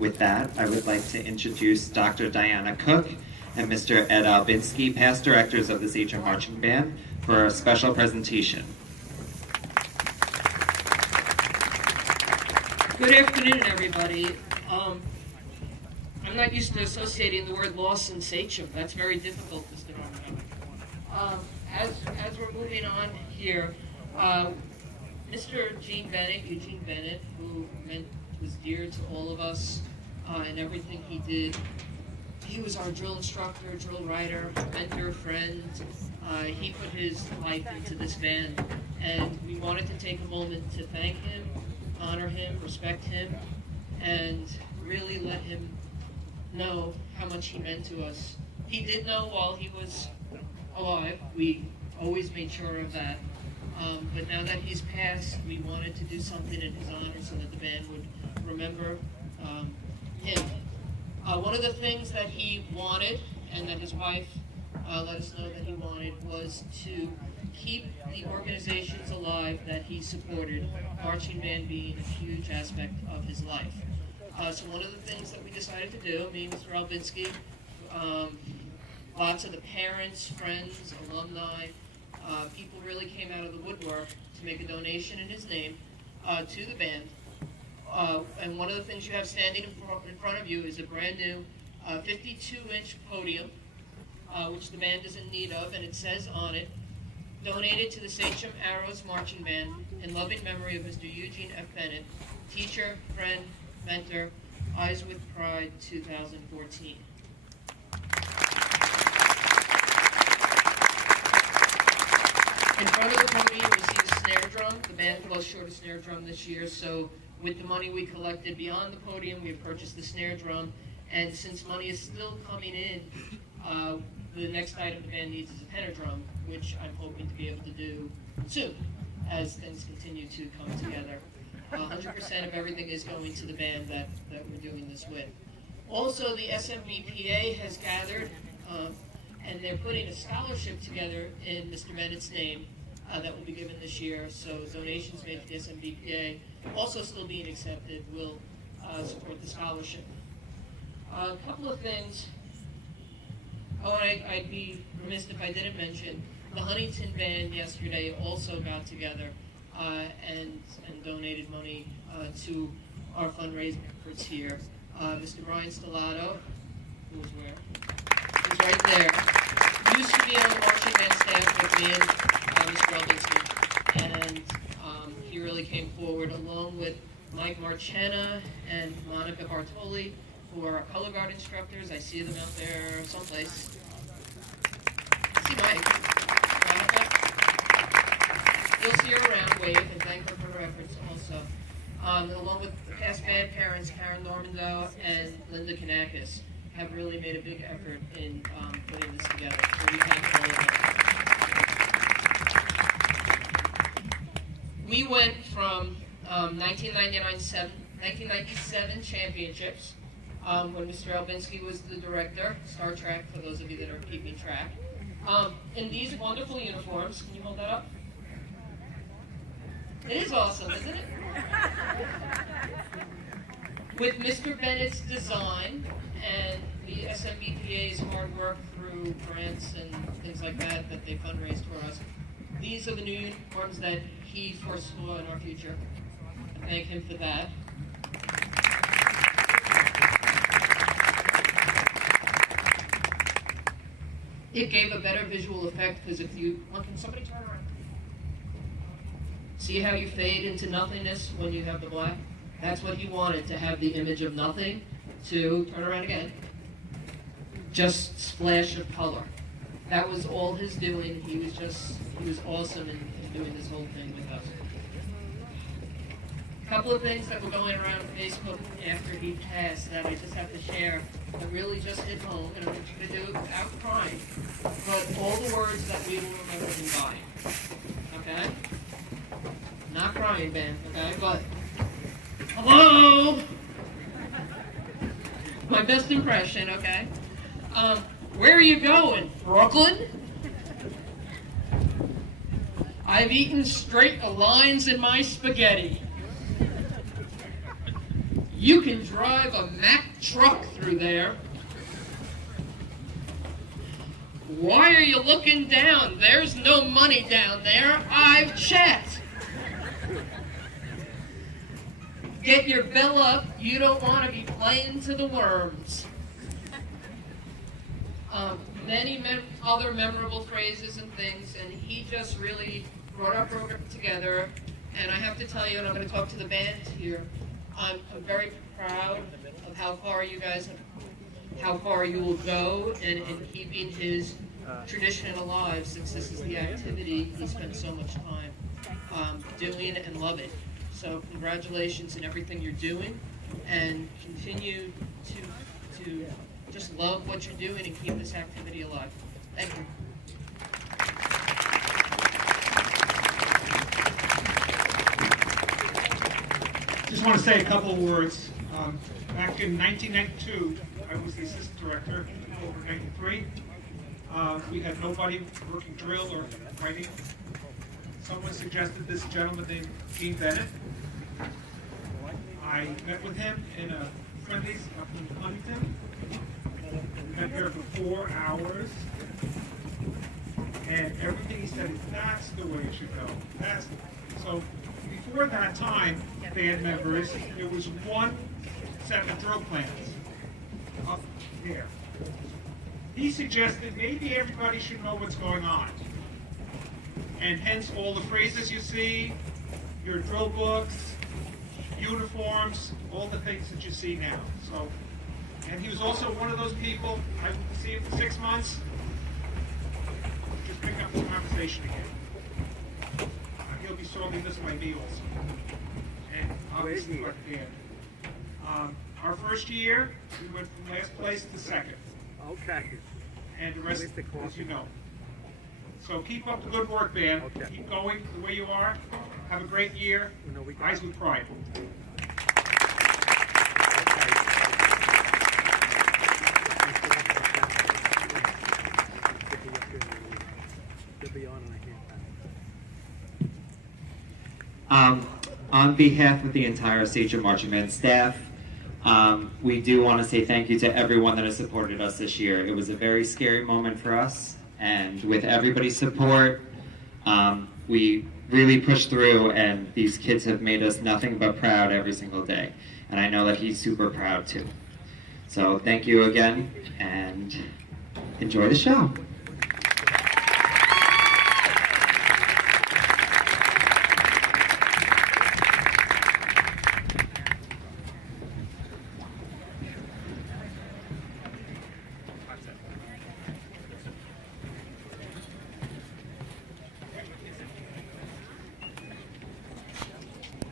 With that, I would like to introduce Dr. Diana Cook and Mr. Ed Albinsky, past directors of the Sachem Marching Band, for a special presentation. Good afternoon, everybody. I'm not used to associating the word loss and Sachem. That's very difficult, Mr. Norman. As we're moving on here, Mr. Eugene Bennett, who was dear to all of us and everything he did. He was our drill instructor, drill writer, mentor, friend. He put his life into this band, and we wanted to take a moment to thank him, honor him, respect him, and really let him know how much he meant to us. He did know while he was alive. We always made sure of that. But now that he's passed, we wanted to do something in his honor so that the band would remember him. One of the things that he wanted, and that his wife let us know that he wanted, was to keep the organizations alive that he supported, marching band being a huge aspect of his life. So one of the things that we decided to do, me and Mr. Albinsky, lots of the parents, friends, alumni, people really came out of the woodwork to make a donation in his name to the band. And one of the things you have standing in front of you is a brand new 52-inch podium, which the band is in need of, and it says on it, donated to the Sachem Arrows Marching Band in loving memory of Mr. Eugene F Bennett, teacher, friend, mentor, Eyes with Pride 2014. In front of the podium, you see the snare drum. The band fell short a snare drum this year, so with the money we collected beyond the podium, we have purchased the snare drum. And since money is still coming in, the next item the band needs is a tenor drum, which I'm hoping to be able to do soon as things continue to come together. 100% of everything is going to the band that we're doing this with. Also, the SMBPA has gathered, and they're putting a scholarship together in Mr. Bennett's name that will be given this year. So donations made to the SMBPA, also still being accepted, will support the scholarship. A couple of things. Oh, and I'd be remiss if I didn't mention, the Huntington Band yesterday also got together and donated money to our fundraising efforts here. Mr. Brian Stellato, who was where? He's right there. Used to be on the marching band staff with me and Mr. Albinsky, and he really came forward along with Mike Marchena and Monica Bartoli, who are our color guard instructors. I see them out there someplace. I see Mike. Monica. You'll see her around, wave, and thank her for her efforts also. Along with the past band parents, Karen Normando and Linda Kanakis, have really made a big effort in putting this together. So we thank all of them. We went from 1997 championships, when Mr. Albinsky was the director, Star Trek, for those of you that are keeping track, in these wonderful uniforms. Can you hold that up? It is awesome, isn't it? With Mr. Bennett's design and the SMBPA's hard work through grants and things like that they fundraised for us, these are the new uniforms that he foresaw in our future. I thank him for that. It gave a better visual effect because if you, can somebody turn around? See how you fade into nothingness when you have the black? That's what he wanted, to have the image of nothing to, turn around again, just splash of color. That was all his doing. He was awesome in doing this whole thing with us. A couple of things that were going around Facebook after he passed that I just have to share that really just hit home, and I'm going to do it without crying, but all the words that we will remember him by. Okay? Not crying, Ben, okay? But, hello! My best impression, okay? Where are you going? Brooklyn? I've eaten straight lines in my spaghetti. You can drive a Mack truck through there. Why are you looking down? There's no money down there. I've checked. Get your bill up. You don't want to be playing to the worms. Many other memorable phrases and things, and he just really brought our program together. And I have to tell you, and I'm going to talk to the band here, I'm very proud of how far you guys have, how far you will go in keeping his tradition alive, since this is the activity he spent so much time doing and love it. So congratulations in everything you're doing, and continue to just love what you're doing and keep this activity alive. Thank you. Just want to say a couple of words. Back in 1992, I was the assistant director. Over 93, we had nobody working drill or writing. Someone suggested this gentleman named Eugene Bennett. I met with him in a Friendly's up in Huntington. We met there for 4 hours, and everything he said is that's the way it should go. So before that time, band members, there was one set of drill plans up there. He suggested maybe everybody should know what's going on, and hence all the phrases you see, your drill books, uniforms, all the things that you see now. So, and he was also one of those people, I would see him for 6 months, just pick up the conversation again. He'll be sorely missed by me also. And obviously our band. Our first year, we went from last place to second. Okay. And the rest, as you know. So keep up the good work, band. Okay. Keep going the way you are. Have a great year. Rise with pride. On behalf of the entire Sachem Marching Band staff, we do want to say thank you to everyone that has supported us this year. It was a very scary moment for us, and with everybody's support, we really pushed through, and these kids have made us nothing but proud every single day. And I know that he's super proud too. So thank you again, and enjoy the show.